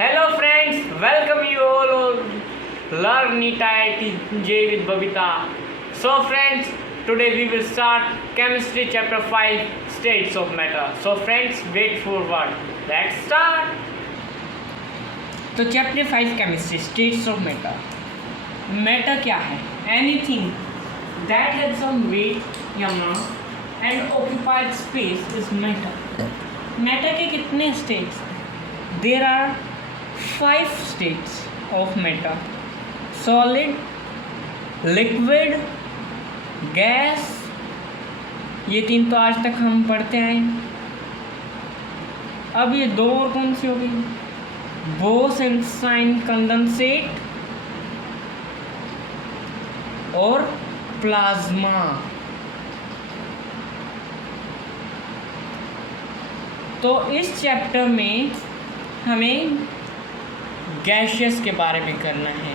Hello friends, welcome you all on Learn NEET IIT J with Babita. So friends, today we will start chemistry chapter 5 states of matter. So friends, wait for what? Let's start. तो chapter 5 chemistry states of matter. Matter क्या है? Anything that has some weight या mass and occupied space is matter. Matter के कितने states? There are 5 states of matter: solid, liquid, gas. ये 3 तो आज तक हम पढ़ते आए. अब ये 2 और कौन सी होगी? बोस-आइंस्टाइन कंडेंसेट और प्लाज्मा. तो इस चैप्टर में हमें गैशियस के बारे में करना है.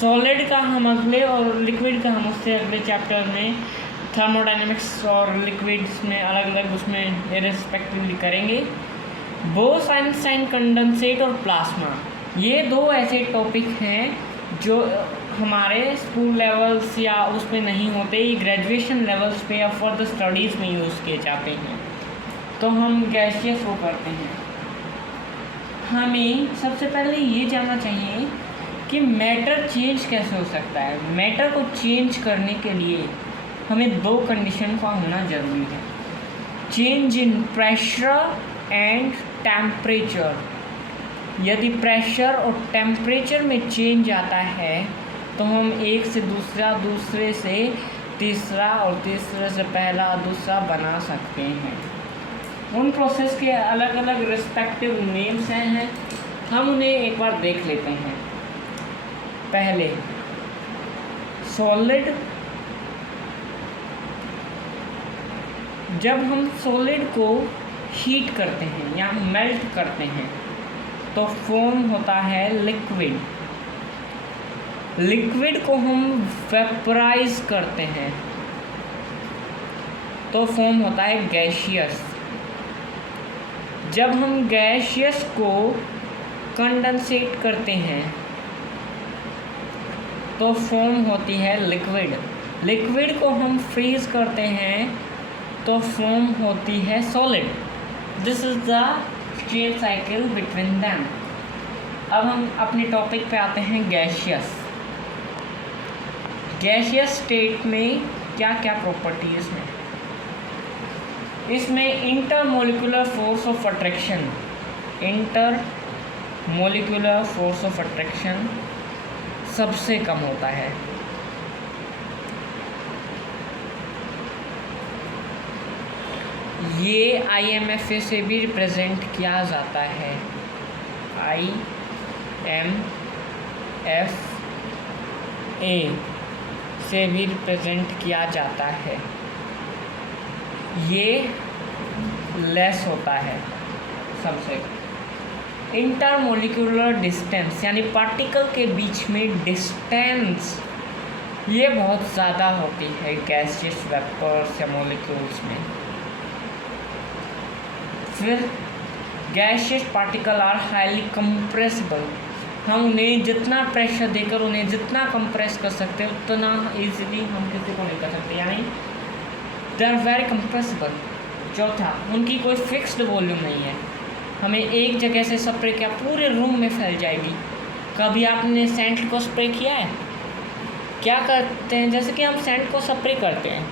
सॉलिड का हम अगले और लिक्विड का हम उससे अगले चैप्टर में थर्मोडायनेमिक्स और लिक्विड्स में अलग अलग उसमें रिस्पेक्टिवली करेंगे. बोस-आइंस्टाइन कंडेंसेट और प्लाज्मा, ये 2 ऐसे टॉपिक हैं जो हमारे स्कूल लेवल्स या उसमें नहीं होते, ये ग्रेजुएशन लेवल्स पे या फर्दर स्टडीज़ में यूज़ किए जाते हैं. तो हम गैशियस को करते हैं. हमें सबसे पहले ये जानना चाहिए कि मैटर चेंज कैसे हो सकता है. मैटर को चेंज करने के लिए हमें 2 कंडीशन का होना ज़रूरी है: change in pressure and temperature. यदि प्रेशर और टेम्परेचर में चेंज आता है तो हम एक से दूसरा, दूसरे से तीसरा और तीसरे से पहला, दूसरा बना सकते हैं. उन प्रोसेस के अलग अलग रिस्पेक्टिव नेम्स हैं, हम उन्हें एक बार देख लेते हैं. पहले सॉलिड. जब हम सॉलिड को हीट करते हैं या मेल्ट करते हैं तो फॉर्म होता है लिक्विड. लिक्विड को हम वेपराइज करते हैं तो फॉर्म होता है गैशियस. जब हम गैशियस को कंडेंसेट करते हैं तो फॉर्म होती है लिक्विड. लिक्विड को हम फ्रीज करते हैं तो फॉर्म होती है solid. This is the chain cycle between them. अब हम अपने टॉपिक पे आते हैं गैशियस. गैशियस स्टेट में क्या क्या प्रॉपर्टीज़ हैं? इसमें intermolecular force of attraction, intermolecular force of attraction सबसे कम होता है. ये IMFA से भी रिप्रेजेंट किया जाता है. IMFA से भी रिप्रेजेंट किया जाता है. ये लेस होता है सबसे. इंटरमोलिकुलर डिस्टेंस यानी पार्टिकल के बीच में डिस्टेंस, ये बहुत ज़्यादा होती है गैसियस वेपर्स या मॉलिक्यूल्स में. फिर gaseous particle are highly compressible. हम उन्हें जितना प्रेशर देकर उन्हें जितना कंप्रेस कर सकते हैं उतना इजीली हम किसी को नहीं कर सकते, यानी दे आर वेरी कंप्रेसिबल. चौथा, उनकी कोई फिक्स्ड वॉल्यूम नहीं है. हमें एक जगह से स्प्रे किया पूरे रूम में फैल जाएगी. कभी आपने सेंट को स्प्रे किया है? क्या करते हैं, जैसे कि हम सेंट को स्प्रे करते हैं,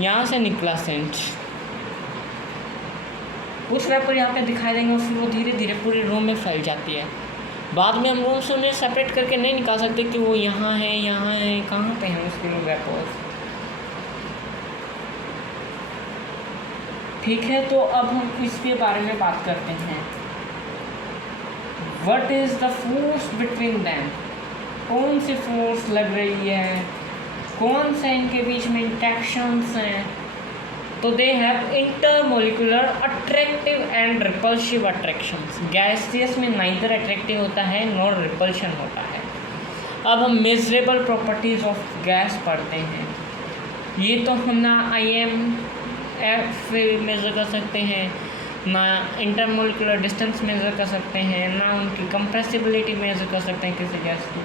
यहाँ से निकला सेंट, कुछ वेपर यहाँ पे दिखाई देंगे और फिर वो धीरे धीरे पूरे रूम में फैल जाती है. बाद में हम रूम से उन्हें सेपरेट करके नहीं निकाल सकते कि वो यहाँ है, कहाँ पे हैं उसके वेपर्स. ठीक है, तो अब हम इसके बारे में बात करते हैं. What is the force between them? कौन सी फोर्स लग रही है, कौन से इनके बीच में इंटरेक्शंस हैं? तो they have intermolecular attractive and repulsive attractions. Gaseous में नाइदर अट्रैक्टिव होता है नॉर रिपल्शन होता है. अब हम मेजरेबल प्रॉपर्टीज़ ऑफ गैस पढ़ते हैं. ये तो हम ना IMFA मेज़र कर सकते हैं, ना इंटरमोलिकुलर डिस्टेंस मेज़र कर सकते हैं, ना उनकी कंप्रेसिबिलिटी मेज़र कर सकते हैं किसी गैस की।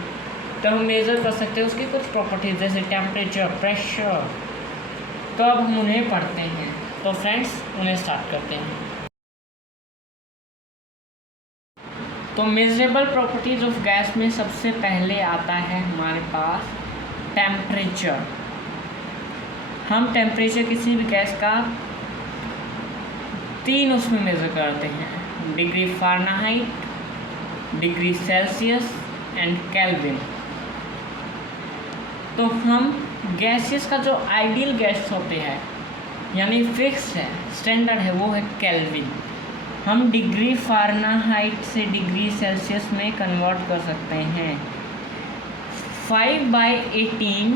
तो हम मेज़र कर सकते हैं उसकी कुछ प्रॉपर्टीज जैसे टेम्परेचर, प्रेशर। तो अब हम उन्हें पढ़ते हैं। तो फ्रेंड्स उन्हें स्टार्ट करते हैं। तो मेजरेबल प्रॉपर्टीज ऑफ गैस में सबसे पहले आता है हमारे पास टेम्परेचर। हम टेम्परेचर किसी भी गैस का 3 उसमें मेज़र करते हैं, degree Fahrenheit, degree Celsius and kelvin. तो हम गैसेस का जो आइडियल गैस होते हैं यानी फिक्स है, स्टैंडर्ड है, वो है केल्विन। हम डिग्री फ़ारेनहाइट से डिग्री सेल्सियस में कन्वर्ट कर सकते हैं। 5/18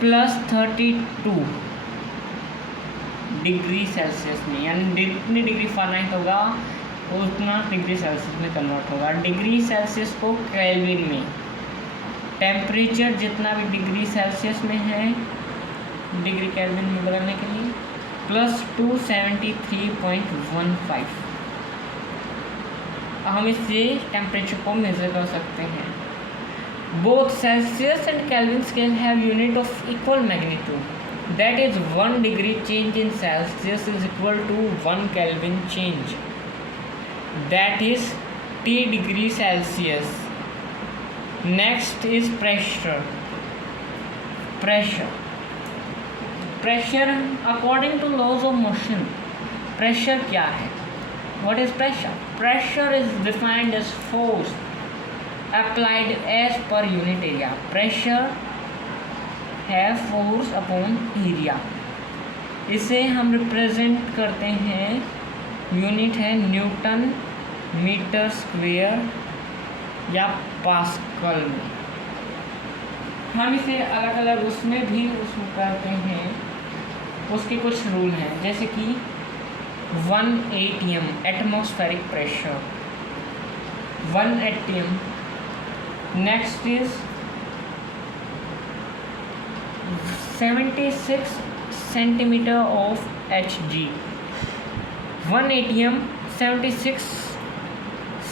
+ 32 डिग्री सेल्सियस में, यानी जितनी डिग्री फ़ारेनहाइट होगा उतना डिग्री सेल्सियस में कन्वर्ट होगा। डिग्री सेल्सियस को केल्विन में, टेम्परेचर जितना भी डिग्री सेल्सियस में है डिग्री केल्विन में बदलने के लिए + 273.15। हम इससे टेम्परेचर को मेज़र कर सकते हैं। Both Celsius and kelvin scale have unit of equal magnitude, that is 1 degree change in Celsius is equal to 1 Kelvin change, that is T degree Celsius. Next is pressure. Pressure according to laws of motion, pressure क्या है? What is pressure? Pressure is defined as force applied as per unit area. Pressure है force upon area. इसे हम represent करते हैं, unit है Newton metre square या pascal में। हम इसे अलग अलग उसमें भी उसमें करते हैं, उसके कुछ रूल हैं जैसे कि 1 atm atmospheric pressure, 1 atm। Next is 76 centimetre of Hg। 1 atm 76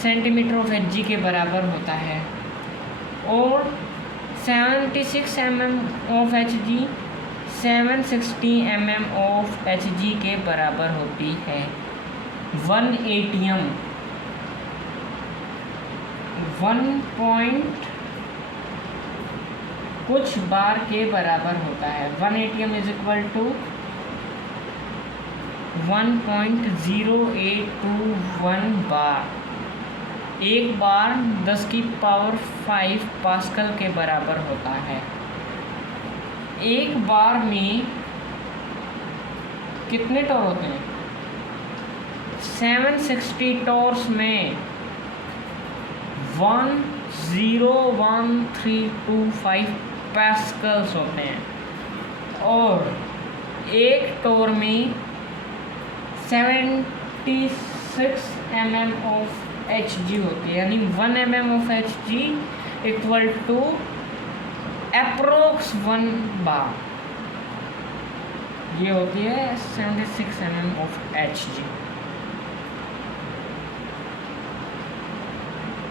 centimetre of Hg के बराबर होता है और 76 mm of Hg 760 mm of Hg के बराबर होती है। 1 atm 1 कुछ बार के बराबर होता है। 1 atm इज इक्वल टू 1.0821 बार। एक बार 10⁵ पास्कल के बराबर होता है। एक बार में कितने टॉर होते हैं? 760 टॉर्स में 101,325 पास्कल्स होते हैं और एक टॉर में 76 mm ऑफ Hg होती है, यानी 1 mm of Hg equal to approx 1 bar. ये होती है 76 mm ऑफ Hg।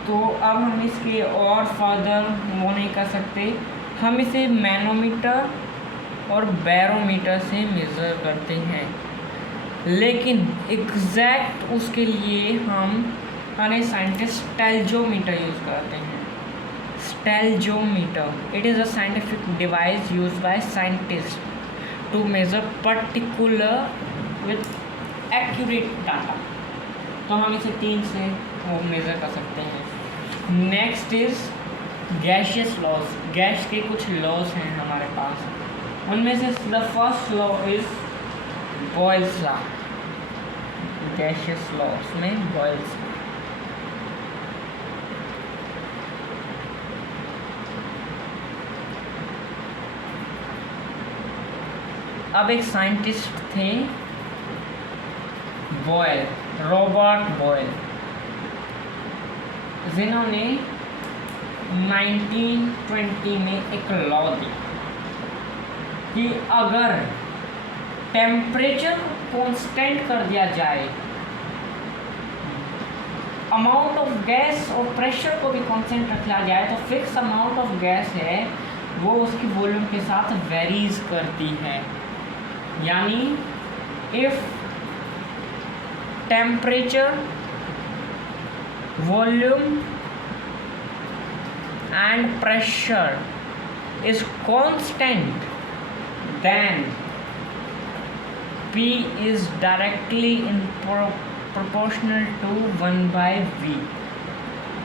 तो अब हम इसके और फर्दर वो नहीं कर सकते, हम इसे मैनोमीटर और बैरोमीटर से मेज़र करते हैं, लेकिन एग्जैक्ट उसके लिए हम हमारे साइंटिस्ट स्टेल्जोमीटर यूज़ करते हैं। स्टेल्जोमीटर, it is a scientific device used by scientist to measure particular with accurate data. तो हम इसे 3 से वो मेज़र कर सकते हैं। Next is gaseous laws. Gas के कुछ लॉज हैं हमारे पास, उनमें से the first law is Boyle's law. Gaseous laws में बॉयल्स लॉ। अब एक साइंटिस्ट थे बॉयल, रॉबर्ट बॉयल, जिन्होंने 1920 में एक लॉ दी कि अगर टेम्परेचर कांस्टेंट कर दिया जाए, अमाउंट ऑफ गैस और प्रेशर को भी कांस्टेंट रखा जाए, तो फिक्स अमाउंट ऑफ गैस है वो उसकी वॉल्यूम के साथ वेरीज करती है। यानी if temperature, volume and pressure is constant, then P is directly in proportional to 1/V।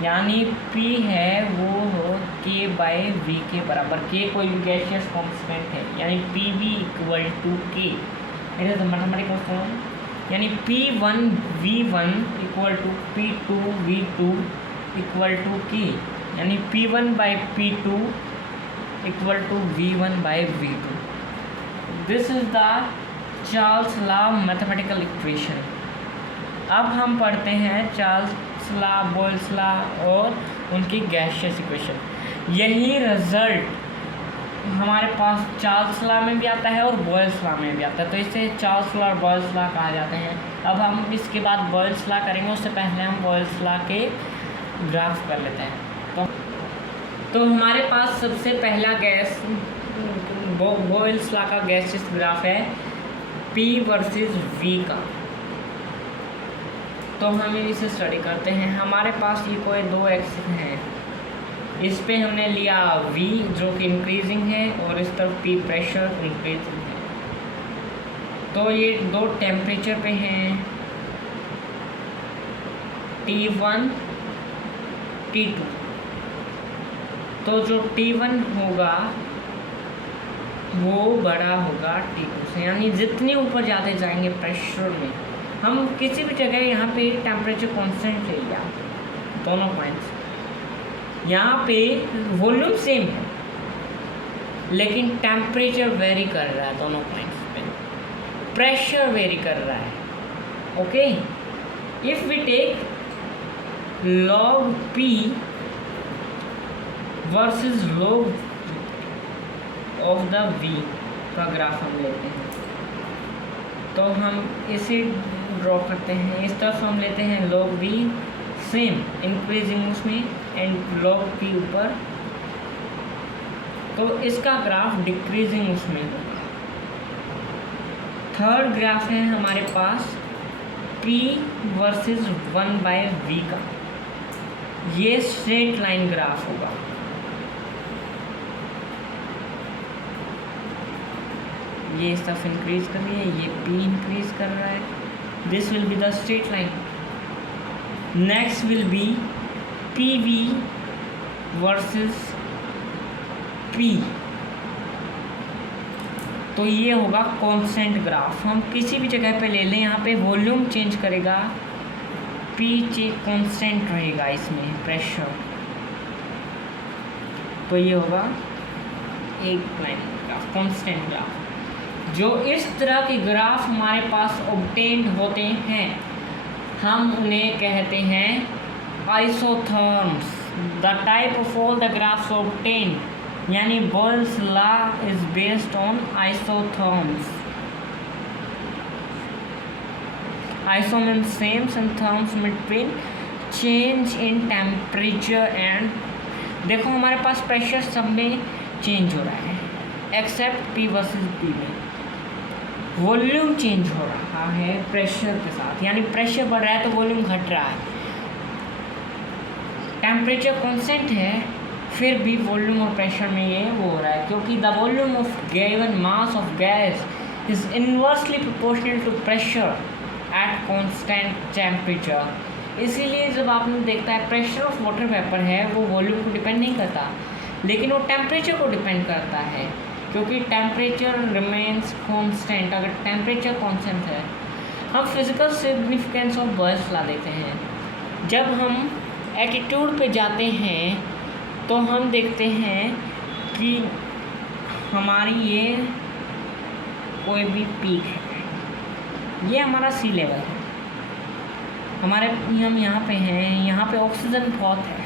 यानी P है वो हो K by V के बराबर। K कोई भी गैसियस कांस्टेंट है, यानी PV equal to K। It is mathematical form. यानी P1 V1 equal to P2 V2 equal to K। यानी P1 by P2 equal to V1 by V2। This is the Charles law mathematical equation. अब हम पढ़ते हैं Charles law, boils law और उनकी gaseous equation. यही result हमारे पास Charles law में भी आता है और बॉयल्स लॉ में भी आता है, तो इसे चार्ल्स लॉ और बॉयल्स लॉ कहा जाते हैं। अब हम इसके बाद बॉयल्स लॉ करेंगे, उससे पहले हम बॉयल्स लॉ के ग्राफ कर लेते हैं। तो हमारे पास सबसे पहला गैस बॉयल्स लॉ का गैसियस ग्राफ है P वर्सेस V का। तो हम इसे स्टडी करते हैं। हमारे पास ये कोई दो एक्सिस हैं, इस पे हमने लिया V जो कि इंक्रीजिंग है और इस तरफ P प्रेशर इंक्रीजिंग है। तो ये दो टेम्परेचर पे हैं T1 T2। तो जो T1 होगा वो बड़ा होगा T2 से, यानी जितने ऊपर जाते जाएंगे प्रेशर में, हम किसी भी जगह यहाँ पे टेम्परेचर कांस्टेंट ले लिया दोनों पॉइंट्स। यहाँ पे वॉल्यूम सेम है लेकिन टेम्परेचर वेरी कर रहा है दोनों पॉइंट्स पे, प्रेशर वेरी कर रहा है। Okay, if we take log P versus log of the V का ग्राफ हम लेते हैं। तो हम इसे ड्रॉ करते हैं। इस तरफ हम लेते हैं log V सेम इंक्रीजिंग उसमें एंड log P ऊपर, तो इसका ग्राफ डिक्रीजिंग उसमें होगा। थर्ड ग्राफ है हमारे पास P वर्सेस 1/V का, ये स्ट्रेट लाइन ग्राफ होगा। ये इस तरफ इंक्रीज कर रही है, ये P इंक्रीज कर रहा है। This will be the straight line. Next will be PV versus P। तो ये होगा कांस्टेंट ग्राफ। हम किसी भी जगह पे ले लें, यहाँ पे वॉल्यूम चेंज करेगा, P कांस्टेंट रहेगा इसमें प्रेशर। तो ये होगा एक लाइन ग्राफ, कांस्टेंट ग्राफ। जो इस तरह के ग्राफ हमारे पास ऑब्टेन्ड होते हैं हम उन्हें कहते हैं isotherms. The type of all the graphs obtained, यानी Boyle's law is based on isotherms. Iso means same and therms between change in temperature and, देखो हमारे पास प्रेशर सब में चेंज हो रहा है एक्सेप्ट P वर्सेस P में वॉल्यूम चेंज हो रहा है प्रेशर के साथ, यानी प्रेशर बढ़ रहा है तो वॉल्यूम घट रहा है। टेम्परेचर कांस्टेंट है फिर भी वॉल्यूम और प्रेशर में ये वो हो रहा है, क्योंकि the volume of given mass of gas is inversely proportional to pressure at constant temperature. इसीलिए जब आपने देखता है प्रेशर ऑफ वाटर वेपर है वो वॉल्यूम को डिपेंड नहीं करता, लेकिन वो टेम्परेचर को डिपेंड करता है, क्योंकि टेम्परेचर रिमेन्स कांस्टेंट। अगर टेम्परेचर कांस्टेंट है, हम physical significance of Boyle's law देते हैं। जब हम एटीट्यूड पे जाते हैं तो हम देखते हैं कि हमारी ये कोई भी पीक है, ये हमारा सी लेवल है, हमारे हम यहाँ पे हैं, यहाँ पे ऑक्सीजन बहुत है,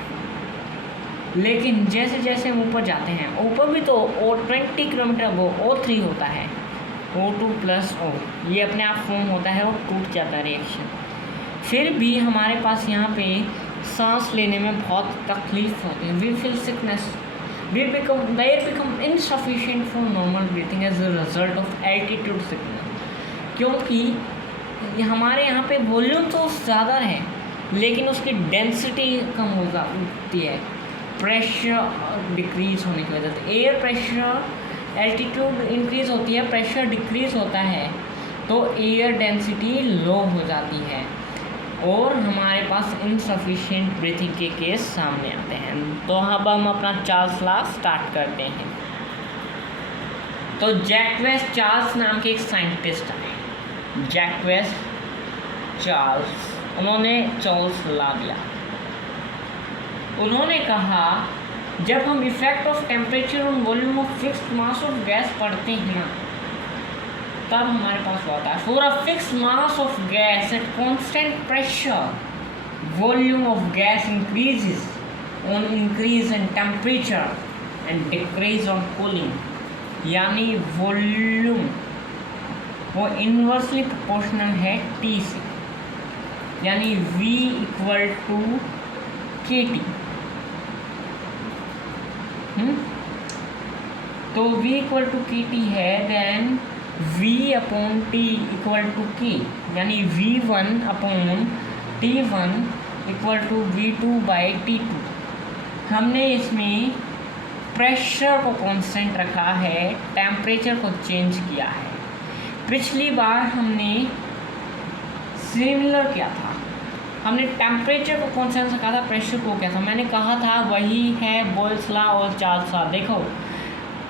लेकिन जैसे जैसे हम ऊपर जाते हैं, ऊपर भी तो O20 किलोमीटर वो O3 होता है, O2 प्लस O, ये अपने आप फॉर्म होता है और टूट जाता है रिएक्शन। फिर भी हमारे पास यहाँ पे सांस लेने में बहुत तकलीफ होती है। We feel sickness, the air become insufficient for normal breathing as a result of altitude sickness, क्योंकि हमारे यहाँ पे वॉल्यूम तो ज़्यादा है लेकिन उसकी डेंसिटी कम हो जाती है प्रेशर डिक्रीज होने की वजह से। एयर प्रेशर एल्टीट्यूड इंक्रीज होती है, प्रेशर डिक्रीज होता है तो एयर डेंसिटी लो हो जाती है और हमारे पास इनसफिशिएंट ब्रीथिंग के केस सामने आते हैं। तो अब हम अपना चार्ल्स लॉ स्टार्ट करते हैं। तो जैक्वेस चार्ल्स नाम के एक साइंटिस्ट आए, जैक्वेस चार्ल्स, उन्होंने चार्ल्स लॉ दिया। उन्होंने कहा जब हम effect of temperature on volume of fixed mass of gas पढ़ते हैं तब हमारे पास होता है for a fixed mass of gas at constant pressure volume of gas increases on increase in temperature and decrease on cooling. यानी volume वो inversely proportional है T से, यानी V इक्वल टू KT। तो V इक्वल टू KT है, then V upon T equal to K, यानी V1 upon T1 equal to V2 by T2। हमने इसमें प्रेशर को कांस्टेंट रखा है, टेम्परेचर को चेंज किया है। पिछली बार हमने सिमिलर किया था, हमने टेम्परेचर को कांस्टेंट रखा था, प्रेशर को क्या था, मैंने कहा था वही है बोयल्स लॉ और चार्ल्स लॉ। देखो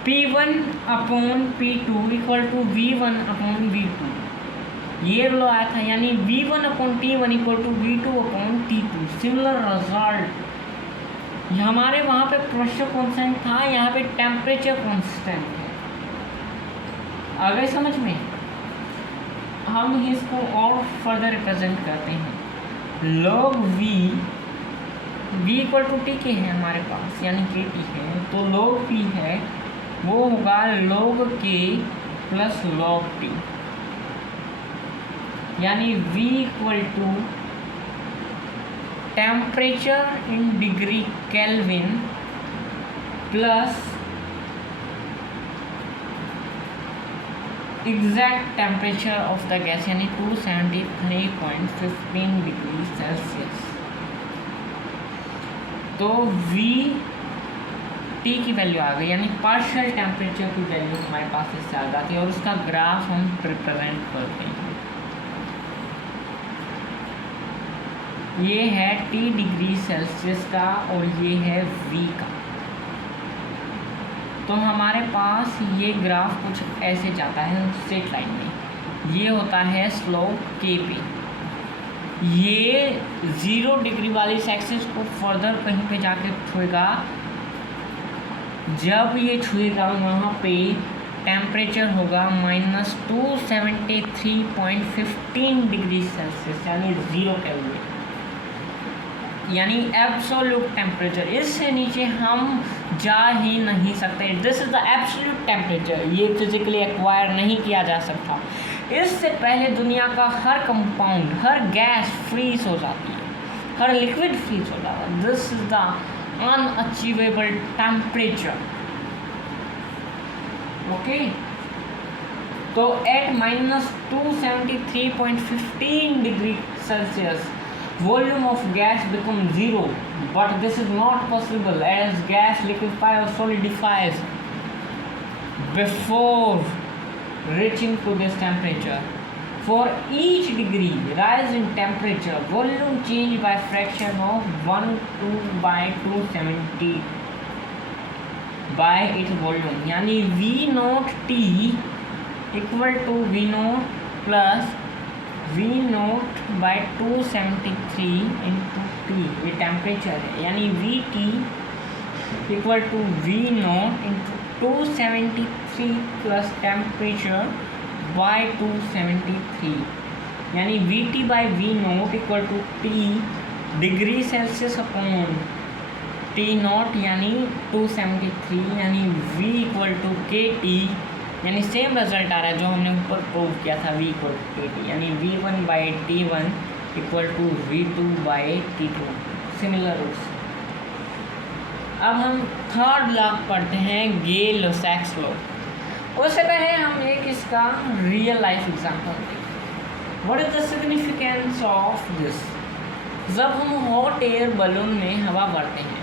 P1 upon P2 equal to V1 upon V2, ये लो आया था, यानी V1 upon T1 equal to V2 upon T2। Similar result, हमारे वहाँ पे प्रेशर कांस्टेंट था, यहाँ पे टेम्परेचर कांस्टेंट है। आ गए समझ में? हम इसको और फर्दर रिप्रेजेंट करते हैं। Log V equal to T के है हमारे पास, यानी KT है, तो लॉग P है वो होगा log K plus log T, यानी V equal to temperature in degree kelvin plus exact temperature of the gas, यानी 273.15 डिग्री सेल्सियस। तो V T की वैल्यू आ गई, यानी पार्शियल टेम्परेचर की वैल्यू हमारे पास इससे आ जाती है और उसका ग्राफ हम रिप्रेजेंट करते हैं। ये है T डिग्री सेल्सियस का और ये है V का। तो हमारे पास ये ग्राफ कुछ ऐसे जाता है स्ट्रेट लाइन में, ये होता है स्लोप K पे, ये 0 डिग्री वाली एक्सिस को फर्दर कहीं पे जाके छुएगा, जब ये छुएगा वहाँ पे टेम्परेचर होगा -273.15 डिग्री सेल्सियस, यानी 0 केल्विन, यानी एब्सोल्यूट टेम्परेचर। इससे नीचे हम जा ही नहीं सकते। This is the absolute temperature, ये फिजिकली एक्वायर नहीं किया जा सकता। इससे पहले दुनिया का हर कंपाउंड, हर गैस फ्रीज हो जाती है, हर लिक्विड फ्रीज हो जाता है। This is the unachievable temperature. Okay, तो at -273.15 degree Celsius volume of gas becomes 0, but this is not possible as gas liquefies or solidifies before reaching to this temperature. For each degree rise in temperature, volume change by fraction of 1/270 by its volume, यानी V naught T equal to V naught plus V naught by 273 into T, ये temperature है, यानी V T equal to V naught into 273 plus temperature by 273, यानी V T by V naught equal to T degree Celsius upon T naught, यानी 273, यानी V equal to KT यानी same result आ रहा है जो हमने ऊपर प्रूव किया था V इक्वल टू T, यानी V1/T1 equal to V2/T2, similar rules. अब हम थर्ड लॉ पढ़ते हैं, गे-लोसैक्स लॉ। उससे पहले हम एक इसका रियल लाइफ एग्जांपल देखें। What is the significance of this? जब हम हॉट एयर बलून में हवा भरते हैं,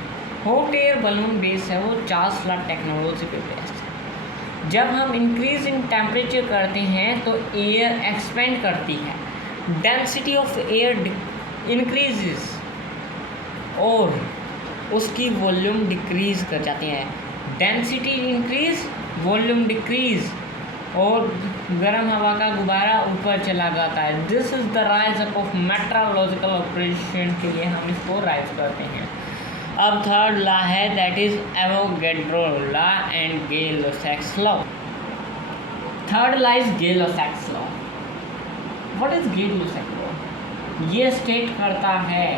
हॉट एयर बलून बेस है वो चार्ल्स लॉ टेक्नोलॉजी पे बेस्ड है। जब हम इंक्रीज इन टेम्परेचर करते हैं तो एयर एक्सपेंड करती है, डेंसिटी ऑफ एयर इंक्रीजेस और उसकी वॉल्यूम डिक्रीज कर जाती है। डेंसिटी इंक्रीज, वॉल्यूम डिक्रीज, और गर्म हवा का गुब्बारा ऊपर चला जाता है। This is the rise up of meteorological operation के लिए हम इसको राइज करते हैं। अब थर्ड लॉ है, that is Avogadro law and Gay-Lussac's law. Third law is Gay-Lussac's law. What is Gay-Lussac's law? ये स्टेट करता है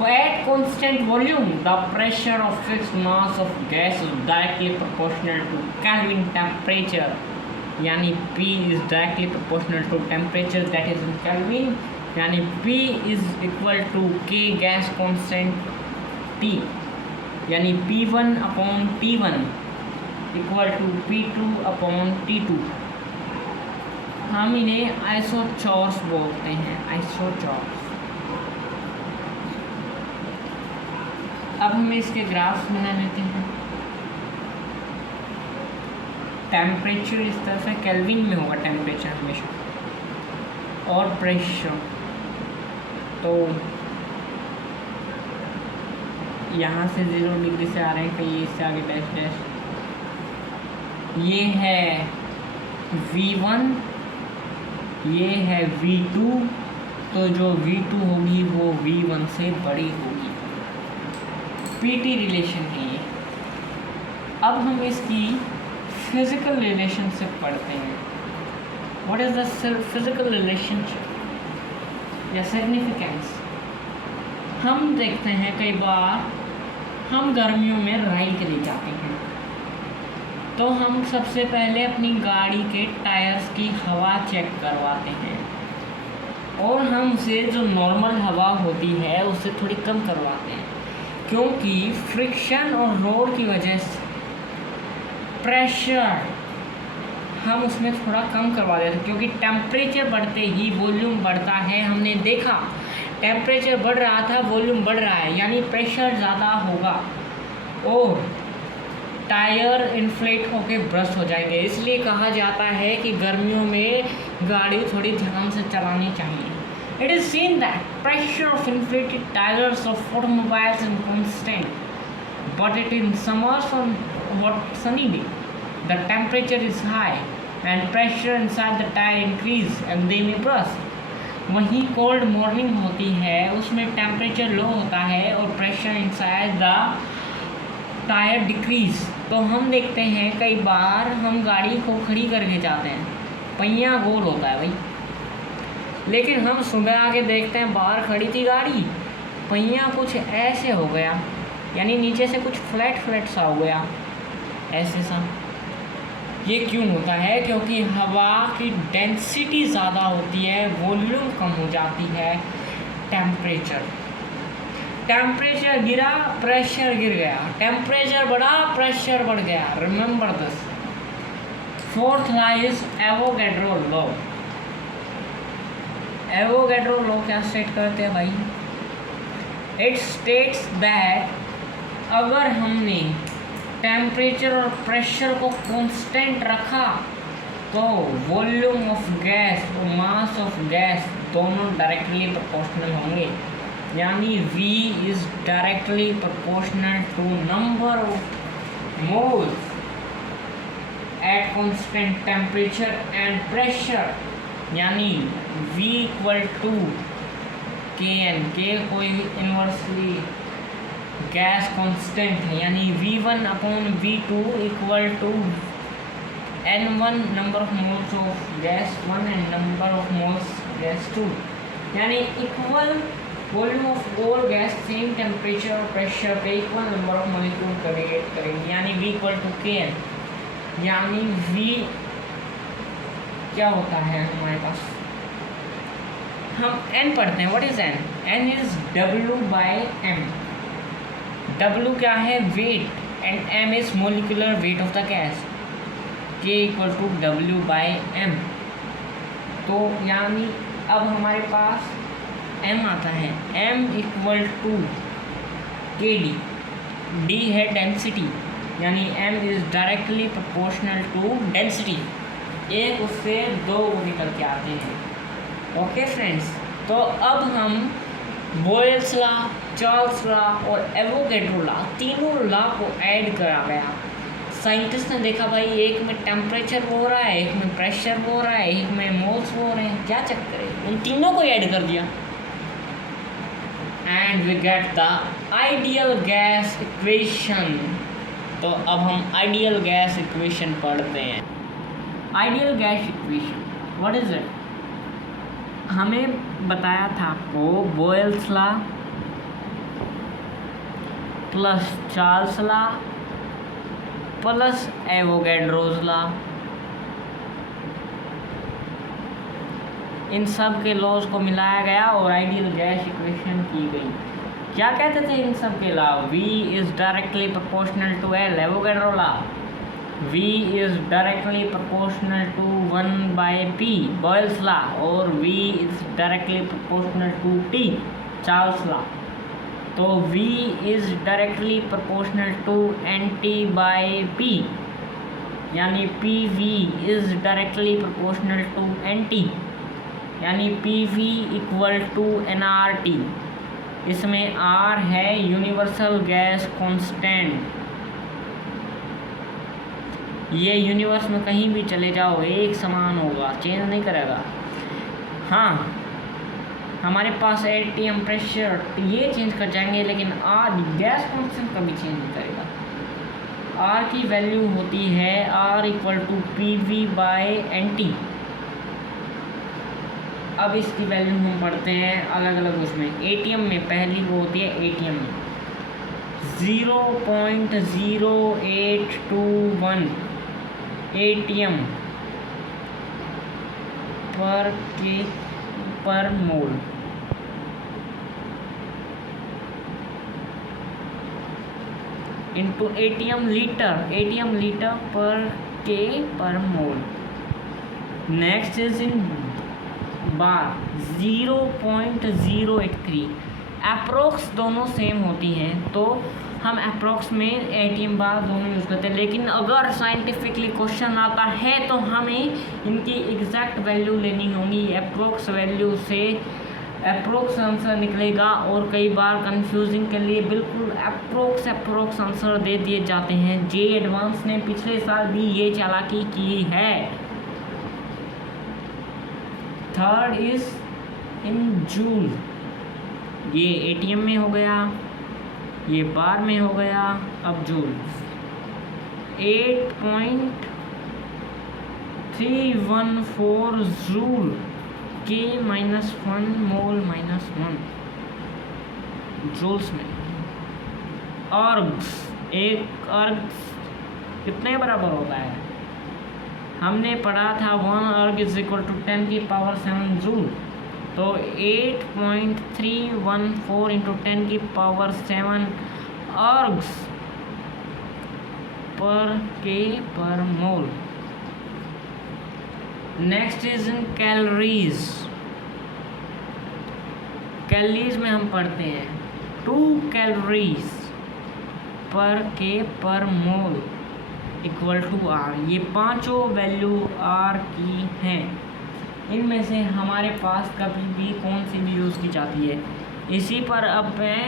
at constant volume the pressure of fixed mass of gas is directly proportional to Kelvin temperature, यानी P is directly proportional to temperature that is in Kelvin, यानी P is equal to K gas constant T, यानी P1/T1 equal to P2/T2। हम इन्हें आइसोचॉर्स बोलते हैं, आइसोचॉर्स। अब हमें इसके ग्राफ्स बना लेते हैं। टेम्परेचर इस तरह से केल्विन में होगा टेम्परेचर हमेशा, और प्रेशर तो यहाँ से 0 डिग्री से आ रहे हैं, कहीं इससे आगे डैश डैश। ये है V1, ये है V2, तो जो V2 होगी वो V1 से बड़ी होगी। PT रिलेशन है ये। अब हम इसकी फिजिकल रिलेशनशिप पढ़ते हैं। What is the physical relationship या सिग्निफिकेंस? हम देखते हैं कई बार हम गर्मियों में राइड के लिए जाते हैं, तो हम सबसे पहले अपनी गाड़ी के टायर्स की हवा चेक करवाते हैं, और हम उसे जो नॉर्मल हवा होती है उससे थोड़ी कम करवाते हैं, क्योंकि फ्रिक्शन और रोड की वजह से प्रेशर हम उसमें थोड़ा कम करवा देते हैं, क्योंकि टेम्परेचर बढ़ते ही वॉल्यूम बढ़ता है। हमने देखा टेम्परेचर बढ़ रहा था, वॉल्यूम बढ़ रहा है, यानी प्रेशर ज़्यादा होगा और टायर इन्फ्लेट होके ब्रस्ट हो जाएंगे। इसलिए कहा जाता है कि गर्मियों में गाड़ी थोड़ी ध्यान से चलानी चाहिए। It is seen that pressure of inflated tires of automobiles is constant, but it in summers on what sunny day, the temperature is high and pressure inside the tire increase and they may burst. वहीं cold morning होती है, उसमें temperature low होता है और pressure inside the tyre decrease. तो हम देखते हैं कई बार हम गाड़ी को खड़ी करके जाते हैं, पहिया गोल होता है भाई, लेकिन हम सुबह आके देखते हैं बाहर खड़ी थी गाड़ी, पहिया कुछ ऐसे हो गया, यानी नीचे से कुछ फ्लैट फ्लैट सा हो गया, ऐसे सा। ये क्यों होता है? क्योंकि हवा की डेंसिटी ज़्यादा होती है, वॉल्यूम कम हो जाती है, टेम्परेचर गिरा, प्रेशर गिर गया, टेम्परेचर बढ़ा, प्रेशर बढ़ गया। Remember this. Fourth law is Avogadro law. Avogadro law क्या स्टेट करते हैं भाई? इट स्टेट्स दैट अगर हमने टेम्परेचर और प्रेशर को कांस्टेंट रखा तो वॉल्यूम ऑफ गैस और मास ऑफ गैस दोनों डायरेक्टली प्रोपोर्शनल होंगे, यानी V is directly proportional to number of moles at constant temperature and pressure, यानी V इक्वल टू Kn। के कोई इन्वर्सली गैस कांस्टेंट है, यानी V1/V2 equal to N1 number of moles of gas 1 and number of moles gas 2, यानी equal volume of all gas same temperature और pressure पे equal number of molecule create करेंगे, यानी V equal to Kn, यानी V क्या होता है हमारे पास, हम n पढ़ते हैं. What is n? n is W/m. W क्या है? Weight and m is molecular weight of the gas. K equal to W/m. तो यानी अब हमारे पास m आता है. m equal to KD. D है डेंसिटी, यानी m is directly proportional to density. एक उससे दो निकल के आते हैं. ओके फ्रेंड्स, तो अब हम बॉयल्स लॉ, चार्ल्स लॉ और एवोगैड्रो लॉ, तीनों लॉ को ऐड करा गया. साइंटिस्ट ने देखा भाई एक में टेम्परेचर वो हो रहा है, एक में प्रेशर वो हो रहा है, एक में मोल्स वो हो रहे हैं, क्या चक्कर है, उन तीनों को ऐड कर दिया. And we get the ideal gas equation. तो अब हम आइडियल गैस इक्वेशन पढ़ते हैं. Ideal gas equation what is it? हमें बताया था आपको Boyle's law plus Charles law plus Avogadro's law, इन सब के लॉज को मिलाया गया और आइडियल गैस इक्वेशन की गई. क्या कहते थे इन सब के law? V is directly proportional to L, Avogadro law. V is directly proportional to 1/P, Boyle's law. और V is directly proportional to T, Charles law. तो V is directly proportional to NT/P, यानी PV is directly proportional to NT, यानी PV equal to nRT. इसमें R है universal gas constant. ये universe में कहीं भी चले जाओ एक समान होगा, चेंज नहीं करेगा. हाँ, हमारे पास एटीएम प्रेशर ये चेंज कर जाएंगे, लेकिन R गैस कांस्टेंट कभी चेंज नहीं करेगा. R की वैल्यू होती है R इक्वल टू PV/NT. अब इसकी वैल्यू हम पढ़ते हैं अलग अलग उसमें. एटीएम में पहली वो होती है एटीएम में 0.0821 एटीएम पर मोल. इंटू एटीएम लीटर पर के पर mole. Next is in bar 0.083. Approx दोनों सेम होती हैं, तो हम अप्रोक्स में एटीएम बार दोनों यूज़ करते हैं. लेकिन अगर साइंटिफिकली क्वेश्चन आता है तो हमें इनकी एग्जैक्ट वैल्यू लेनी होगी. अप्रोक्स वैल्यू से अप्रोक्स आंसर निकलेगा, और कई बार कंफ्यूजिंग के लिए बिल्कुल अप्रोक्स आंसर दे दिए जाते हैं. जे एडवांस ने पिछले साल भी ये चालाकी की है. Third is in joule. ये एटीएम में हो गया, ये बार में हो गया. अब जूल 8.314 जूल K-1 मोल -1 जूल्स में. अर्ग्स, एक अर्ग्स कितने बराबर होता है? हमने पढ़ा था 1 अर्ग इज इक्वल टू 10⁻7 जूल. तो 8.314 इंटू 10⁻7 अर्ग्स पर के पर mole. Next is in calories. Calories में हम पढ़ते हैं 2 कैलोरीज पर के पर मोल इक्वल टू R. ये पांचों वैल्यू R की हैं. इनमें से हमारे पास कभी भी कौन सी भी यूज़ की जाती है? इसी पर अब मैं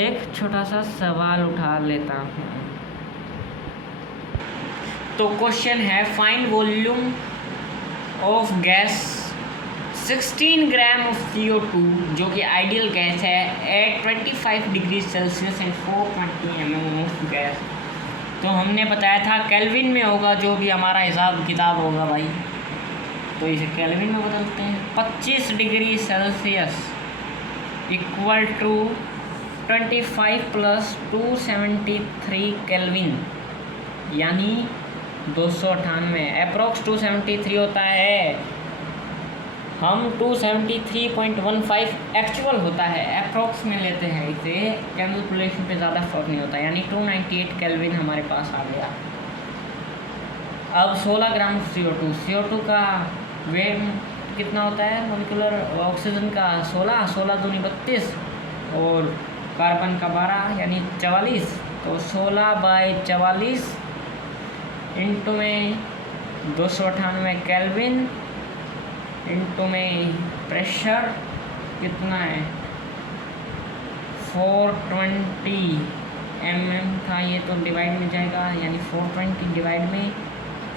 एक छोटा सा सवाल उठा लेता हूँ. तो क्वेश्चन है find volume of gas 16 gram of CO2 जो कि आइडियल गैस है at 25 degree Celsius and 420 mm of gas. तो हमने बताया था केल्विन में होगा जो भी हमारा हिसाब किताब होगा भाई, तो इसे केल्विन में बदलते हैं. 25 degree Celsius equal to 25 + 273 kelvin, यानी 298 अप्रोक्स 273 होता है। हम 273.15 एक्चुअल होता है, अप्रोक्स में लेते हैं इसे, कैलकुलेशन पे ज़्यादा फर्क नहीं होता, यानी 298 केल्विन हमारे पास आ गया। अब 16 ग्राम CO2 का वेट कितना होता है मोलिकुलर ऑक्सीजन का 16 दूनी 32 और कार्बन का 12 यानी 44। तो 16/44 इंटू में 298 केल्विन इंटू में प्रेशर कितना है 420 mm था ये, तो डिवाइड में जाएगा यानी 420 डिवाइड में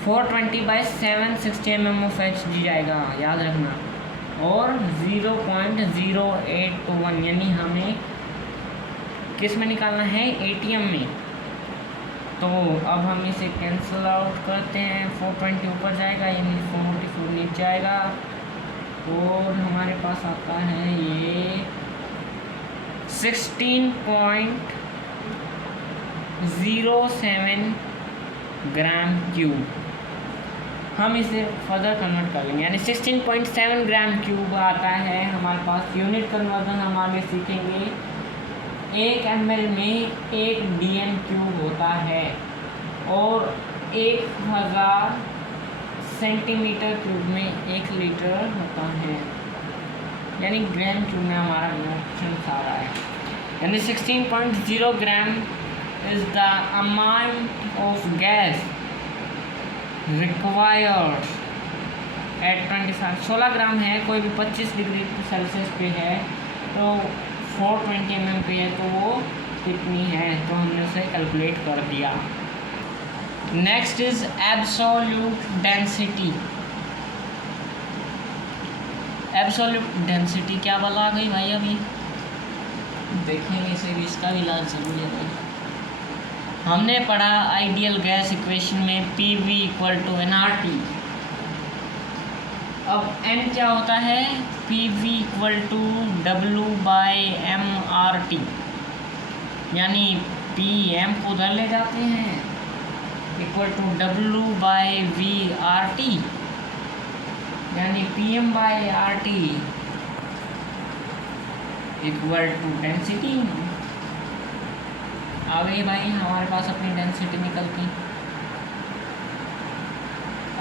420/760 mm ऑफ Hg जाएगा, याद रखना। और 0.0821 यानी हमें किस में निकालना है ATM में। तो अब हम इसे कैंसिल आउट करते हैं, 420 ऊपर जाएगा यानी 444 नीचे जाएगा और हमारे पास आता है ये 16.07 ग्राम क्यूब। हम इसे फर्दर कन्वर्ट कर लेंगे यानी 16.7 ग्राम क्यूब आता है हमारे पास। यूनिट कन्वर्जन हम आगे सीखेंगे। 1 ml में 1 dm क्यूब होता है और 1000 सेंटीमीटर क्यूब में 1 लीटर होता है, यानी ग्राम क्यूब में हमारा ऑप्शन आ रहा है। यानी 16.0 gram is the amount of gas required at 25। 16 ग्राम है, कोई भी 25 डिग्री सेल्सियस पे है तो 420 mm पे है तो वो कितनी है, तो हमने उसे कैलकुलेट कर दिया। Next is absolute density. Absolute density क्या बोला आ गई भाई, अभी देखेंगे इसे भी, इसका भी इलाज जरूर है। हमने पढ़ा आइडियल गैस इक्वेशन में PV = nRT। अब N क्या होता है, PV = W/mRT, यानी PM को उधर ले जाते हैं =W/VRT, यानी PM/RT डेंसिटी। आ गई भाई हमारे पास अपनी डेंसिटी निकल के।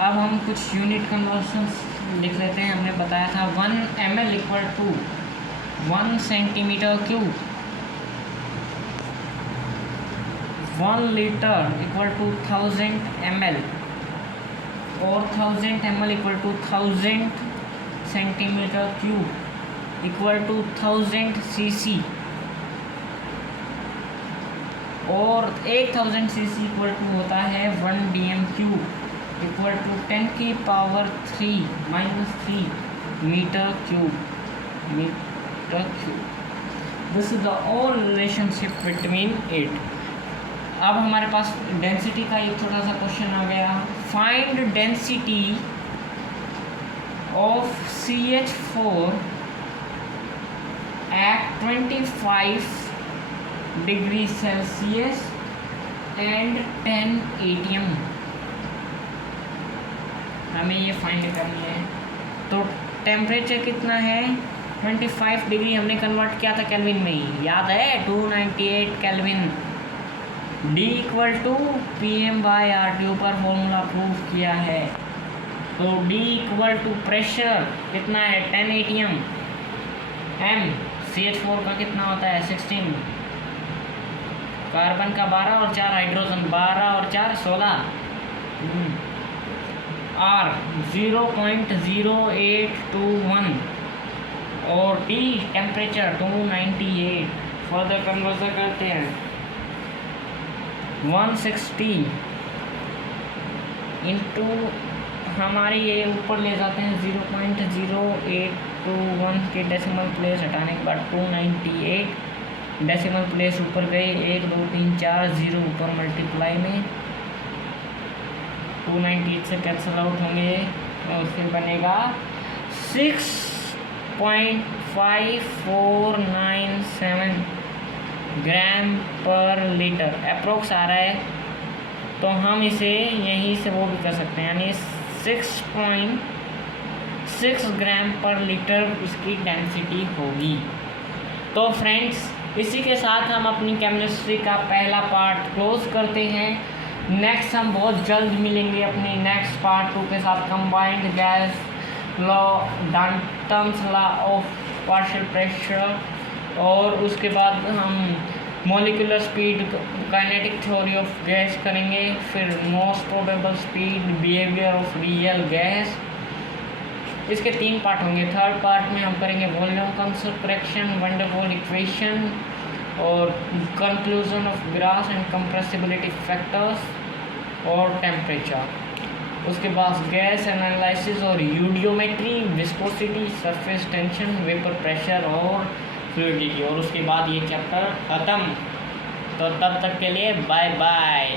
अब हम कुछ यूनिट कन्वर्शंस लिख लेते हैं। हमने बताया था 1 ml = 1 centimetre cube, 1 litre = 1000 ml और 1000 ml = 1000 सेंटीमीटर क्यूब = 1000 cc और 1000 cc होता है 1 dm cube = 10⁻³ metre cube. This is the all relationship between it. अब हमारे पास डेंसिटी का एक छोटा सा क्वेश्चन आ गया। Find density of CH4 at 25 degree Celsius and 10 ATM। हमें ये फाइंड करनी है। तो टेम्परेचर कितना है 25 डिग्री, हमने कन्वर्ट किया था केल्विन में ही, याद है 298 केल्विन। D = PM/RT ऊपर फॉर्मूला प्रूव किया है। तो D = प्रेशर कितना है 10 ATM। M CH4 का कितना होता है 16, कार्बन का 12 और 4 हाइड्रोजन, 12 और 4 16। R 0.0821 और T टेम्परेचर 298। फर्दर कन्वर्जन करते हैं 160 इंटू हमारे ये ऊपर ले जाते हैं 0.0821 के डेसिमल प्लेस हटाने के बाद 298 डेसिमल प्लेस ऊपर गए, 1 2 3 4 0 ऊपर मल्टीप्लाई में 298 से कैंसिल आउट होंगे और फिर बनेगा 6.5497 ग्राम पर लीटर। अप्रोक्स आ रहा है तो हम इसे यहीं से वो भी कर सकते हैं, यानी 6.6 ग्राम पर लीटर इसकी डेंसिटी होगी। तो फ्रेंड्स, इसी के साथ हम अपनी केमिस्ट्री का पहला पार्ट क्लोज करते हैं। नेक्स्ट हम बहुत जल्द मिलेंगे अपनी नेक्स्ट पार्ट 2 के साथ, combined gas law, Dalton's law of partial pressure, और उसके बाद हम molecular speed, kinetic theory of gas करेंगे, फिर most probable speed, behaviour of real gas. इसके 3 पार्ट होंगे। थर्ड पार्ट में हम करेंगे volume conception, van der Waal equation, और conclusion of grass and compressibility factors और टेम्परेचर। उसके बाद गैस एनालिसिस और eudiometry, viscosity, surface tension, vapour pressure और फ्लूइडिटी, और उसके बाद ये चैप्टर ख़त्म। तो तब तक के लिए बाय बाय।